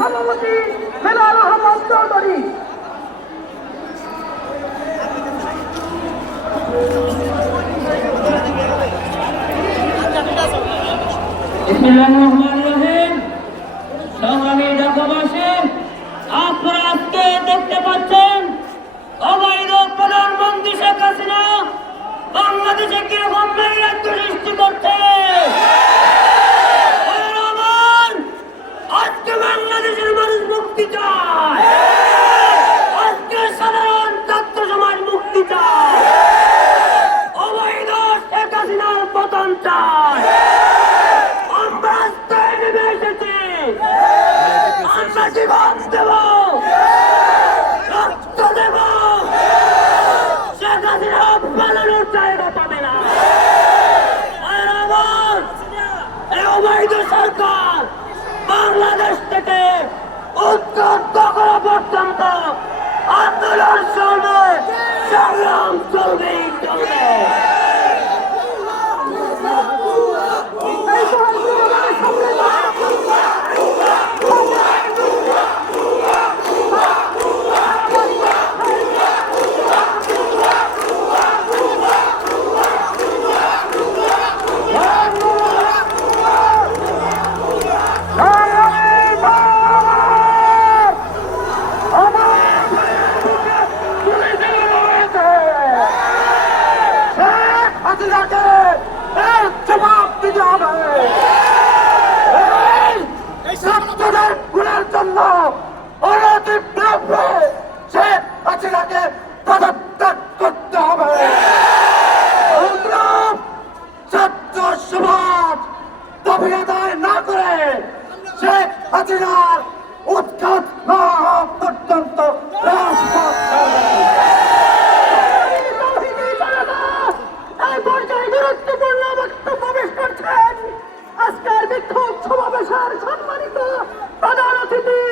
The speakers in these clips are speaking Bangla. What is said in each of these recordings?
সভাপতি বেলাল আহমদ চৌধুরী। সংগ্রামী ঢাকাবাসী, আপনারা আজকে দেখতে পাচ্ছেন অবৈধ প্রধানমন্ত্রী শেখ হাসিনা বাংলাদেশে কিরকম নৈরাজ্য সৃষ্টি করছে। আজকে বাংলাদেশের মানুষ মুক্তি চায়, আজকে সাধারণ ছাত্র সমাজ মুক্তি চায়, অবৈধ শেখ হাসিনার পতন চায়। আমরা রাস্তায় নেমে এসেছি, আমরা জীবন দেব, রক্ত দেব, শেখ হাসিনা পালানোর জায়গা পাবে না। এই অবৈধ সরকার বাংলাদেশ থেকে উৎখাত করা পর্যন্ত আন্দোলন চলবে, সংগ্রাম চলবেই চলবে। আজকের বিক্ষোভ সমাবেশের সম্মানিত প্রধান অতিথি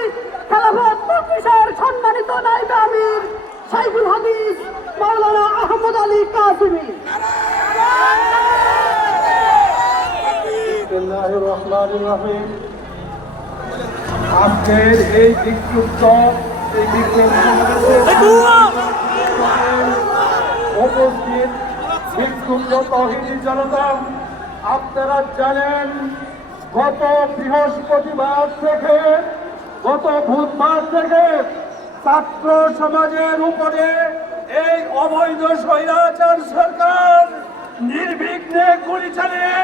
খেলাফত মজলিসের সম্মানিত নায়েবে আমির সাইফুল হাদিস মাওলানা আহমদ আলী কাসেমী। বিসমিল্লাহির রহমানির রহিম। আজকের এই বিক্ষোভ উপস্থিত বিক্ষুব্ধ তৌহিদি জনতা, আপনারা জানেন গত বৃহস্পতিবার থেকে, গত বুধবার থেকে ছাত্র সমাজের উপরে এই অবৈধ স্বৈরাচার সরকার নির্বিঘ্নে গুলি চালিয়ে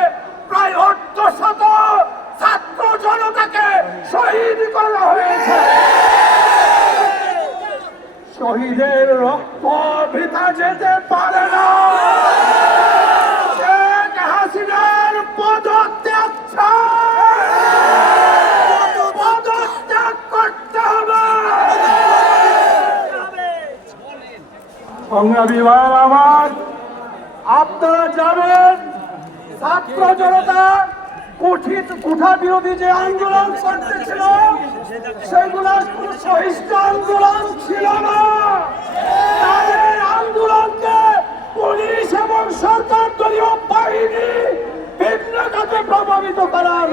প্রায় 800 ছাত্র জনতাকে শহীদ করা হয়েছে। শহীদের রক্ত বৃথা যেতে পারে না। শেখ হাসিনার পদত্যাগ পদত্যাগ করতে হবে। সংগ্রামী ভাই আমার, আপনারা জানেন ছাত্র জনতা কুঠা বিরোধী যে আন্দোলন করতেছিল সেগুলো কোনো সহিষ্ণু আন্দোলন ছিল না। তাদের আন্দোলনকে পুলিশ এবং সরকার দলীয় বাহিনী ভিন্ন কাজে প্রভাবিত করার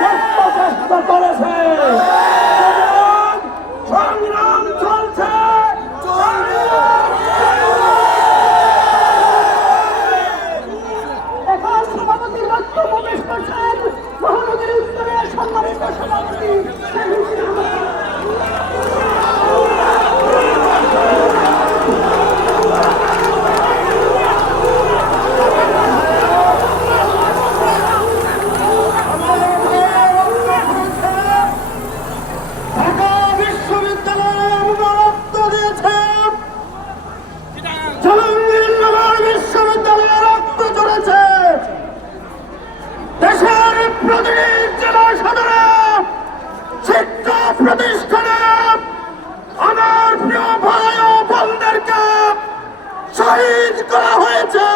চেষ্টা করেছে। সংগ্রাম চলছে। এখন সভাপতির বক্তব্য পেশ করছেন মহানগরী উত্তরের সম্মানিত সভাপতি শেখ হুসেইন আহমেদ। ঢাকা বিশ্ববিদ্যালয়ে আমরা রক্ত দিয়েছেন, জাহাঙ্গীরনগর বিশ্ববিদ্যালয়ে রক্ত চলেছে, দেশের প্রতিটি জেলা সদরে শিক্ষা প্রতিষ্ঠানে আমার প্রিয় ভাই ও বোনদেরকে শহীদ করা হয়েছে।